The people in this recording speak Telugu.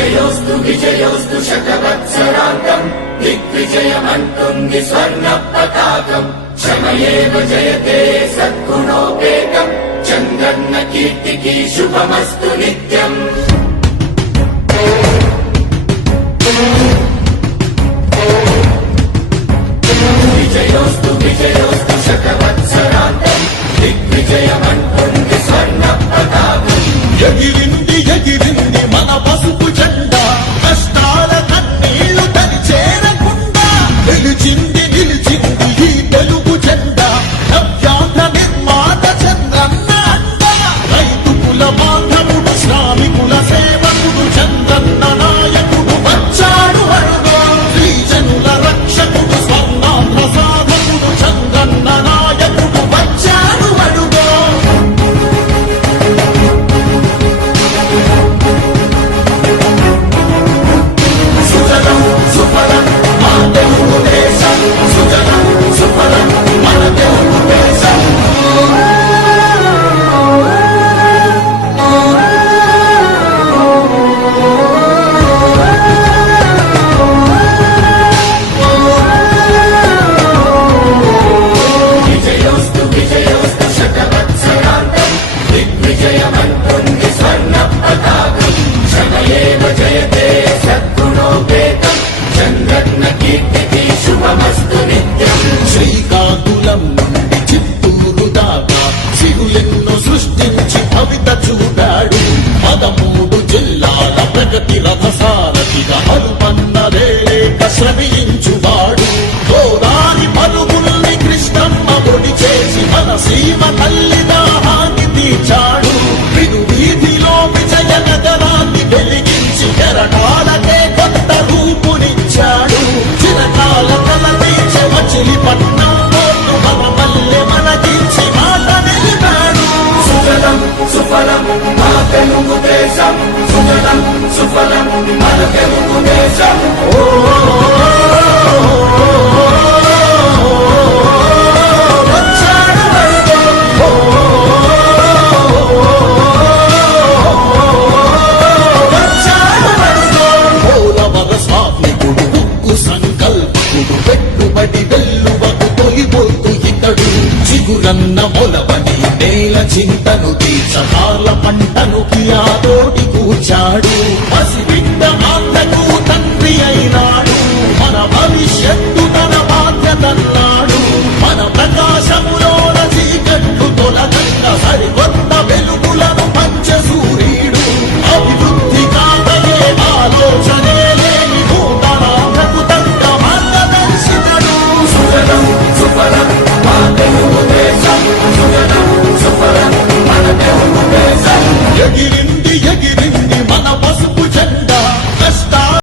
విజయోస్తు విజయోస్తు శతవత్సరాంతం దిగ్విజయమంటుంది స్వర్ణ పతాకం క్షమయేవ జయతే సద్గుణోపేతం చంద్రన్న కీర్తికి శుభమస్తు నిత్యం. విజయోస్తు విజయోస్తు శతవత్సరాంతం దిగ్విజయమంటుంది స్వర్ణ పతాకం. ఎగిరింది ఎగిరింది మన పసుపు జెండా కష్టాల కన్నీళ్లు తని చేరకుండా నిలిచింది నిలిచింది ఈ తెలుగు జెండా నవ్యాంధ్ర నిర్మాత చంద్రన్న అండ రైతు కుల బాంధవుడు శ్రామికుల సేవకుడు చంద్రన్న నాయకుడు వచ్చాడు అడుగో శ్రీజనుల రక్షకుడు స్వర్ణాంధ్ర సాధకుడు చంద్రన్న నాయకుడు వచ్చాడు అడుగో. సుజలం సుఫలం మన తెలుగు దేశం సుజలం సుఫలం మన తెలుగు దేశం. విజయోస్తు విజయోస్తు శతవత్సరాంతం దిగ్విజయమంటుంది స్వర్ణ పతాకం క్షమయేవ జయతే సద్గుణోపేతం చంద్రన్న కీర్తికి శుభమస్తు నిత్యం. శ్రీకాకుళం నుండి చిత్తూరు దాకా సిరులెన్నో సృష్టించి కవిత చూడాడు 13 జిల్లాల ప్రగతి రథసారథిగా హరుపన్నదేలేక శ్రమించువాడు గోదారి పరుగుల్ని కృష్ణమ్మ ఒడి చేసి మన సీమ తల్లి దాహాన్ని తీర్చాడు విను వీధిలో విజయ నగరాన్ని వెలిగించి కెరటాలకే కొత్త రూపునిచ్చాడు చిరకాల తల తీర్చే మచిలీపట్నం పోర్టు మన మల్లె మనకించి మాట నిలిపాడు. సుజలం సుఫలం మన తెలుగు దేశం సుజలం సుఫలం మన తెలుగు దేశం. వచ్చాడు అడుగో వచ్చాడు అడుగో పోలవర స్వామికుడు ఉక్కు సంకల్పకుడు పెట్టుబడి వెల్లువకు తొలిపోతు ఇతడు చిగురన్న మొలవని నేల చింతను తీర్చకాల పంటను కియా